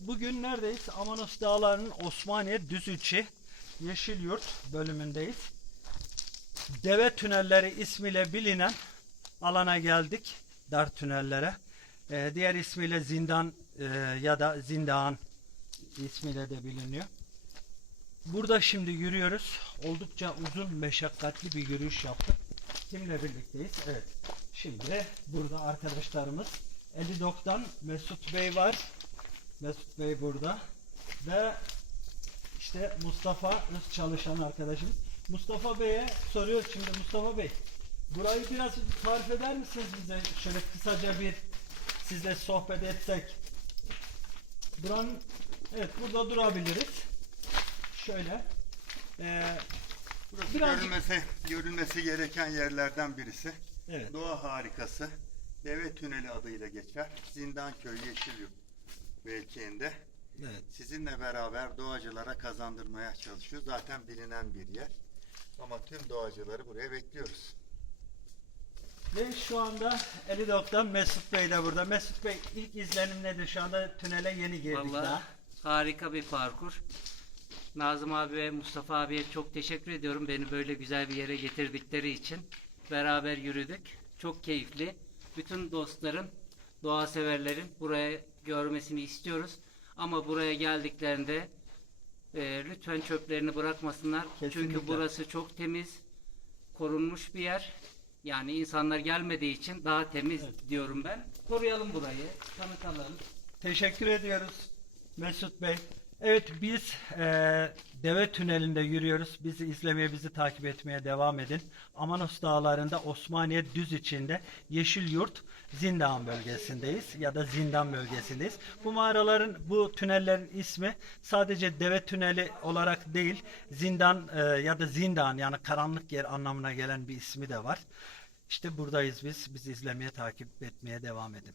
bugün neredeyiz? Amanos Dağları'nın Osmaniye Düzüçi Yeşilyurt bölümündeyiz. Deve Tünelleri ismiyle bilinen alana geldik. Dar tünellere. Ee, diğer ismiyle Zindan e, ya da Zindan ismiyle de biliniyor. Burada şimdi yürüyoruz. Oldukça uzun, meşakkatli bir yürüyüş yaptık. Kimle birlikteyiz? Evet. Şimdi burada arkadaşlarımız Elidok'tan Mesut Bey var. Mesut Bey burada. Ve işte Mustafa Öz çalışan arkadaşımız. Mustafa Bey'e soruyoruz şimdi Mustafa Bey. Burayı biraz tarif eder misiniz bize? Şöyle kısaca bir sizle sohbet etsek. Buranın evet burada durabiliriz. Şöyle. Ee, Burası Birazcık- görülmesi, görülmesi gereken yerlerden birisi. evet. Doğa harikası. Deve Tüneli adıyla geçer. Zindanköy Yeşilyurt mevkiinde. Evet. Sizinle beraber doğacılara kazandırmaya çalışıyor. Zaten bilinen bir yer. Ama tüm doğacıları buraya bekliyoruz. Ve şu anda Elidok'tan Mesut Bey de burada. Mesut Bey ilk izlenim nedir? Şu anda tünele yeni girdik Vallahi daha. harika bir parkur. Nazım abi ve Mustafa abiye çok teşekkür ediyorum. Beni böyle güzel bir yere getirdikleri için. Beraber yürüdük. Çok keyifli. Bütün dostların, doğa severlerin buraya görmesini istiyoruz. Ama buraya geldiklerinde e, lütfen çöplerini bırakmasınlar. Kesinlikle. Çünkü burası çok temiz, korunmuş bir yer. Yani insanlar gelmediği için daha temiz diyorum ben. Koruyalım burayı, tanıtalım. Teşekkür ediyoruz Mesut Bey. Evet biz eee, Deve Tüneli'nde yürüyoruz. Bizi izlemeye, bizi takip etmeye devam edin. Amanos Dağları'nda Osmaniye düz içinde Yeşilyurt Zindan bölgesindeyiz ya da Zindan bölgesindeyiz. Bu mağaraların, bu tünellerin ismi sadece Deve Tüneli olarak değil, Zindan eee, ya da Zindan yani karanlık yer anlamına gelen bir ismi de var. İşte buradayız biz. Bizi izlemeye, takip etmeye devam edin.